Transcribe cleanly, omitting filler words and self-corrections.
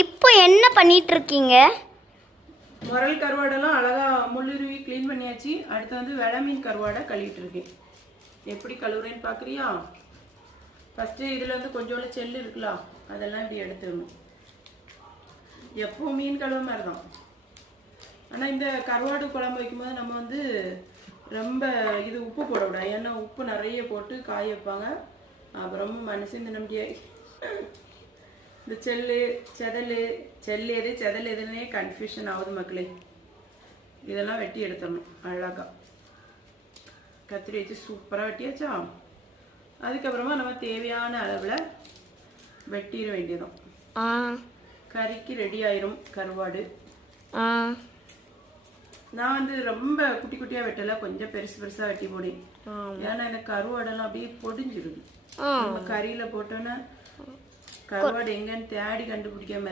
இப்போ என்ன பண்ணிட்டு இருக்கீங்க? முரல் கருவாடெல்லாம் அழகா முள்ளுருவி க்ளீன் பண்ணியாச்சு. அடுத்து வந்து வெலை மீன் கருவாடை கழுவிட்டு இருக்கேன். எப்படி கழுவுறேன்னு பார்க்குறியா? ஃபஸ்ட்டு இதில் வந்து கொஞ்சோண்டு செல்லு இருக்கலாம், அதெல்லாம் இப்படி எடுத்துடணும். எப்போ மீன் கழுவ மாதிரி தான். ஆனால் இந்த கருவாடு குழம்பு வைக்கும்போது நம்ம வந்து ரொம்ப இது உப்பு போடக்கூடாது. ஏன்னா உப்பு நிறைய போட்டு காய வைப்பாங்க. அப்புறம் மனுஷன் தின முடியாது. இந்த செல்லு எது செதல் எதுன்னே கன்ஃபியூஷன் ஆகுது மக்களே. இதெல்லாம் வெட்டி எடுத்துடணும் அழகா. கத்திரி வச்சு சூப்பராக வெட்டியாச்சா. அதுக்கப்புறமா நம்ம தேவையான அளவில் வெட்டிட வேண்டியதும். கறிக்கு ரெடி ஆயிரும் கருவாடு. நான் வந்து ரொம்ப குட்டி குட்டியாக வெட்டலை, கொஞ்சம் பெருசு பெருசாக வெட்டி போடி. ஏன்னா இந்த கருவாடெல்லாம் அப்படியே பொடிஞ்சிருது. நம்ம கறியில் போட்டோன்னா கருவாடு எங்கன்னு தேடி கண்டுபிடிக்காம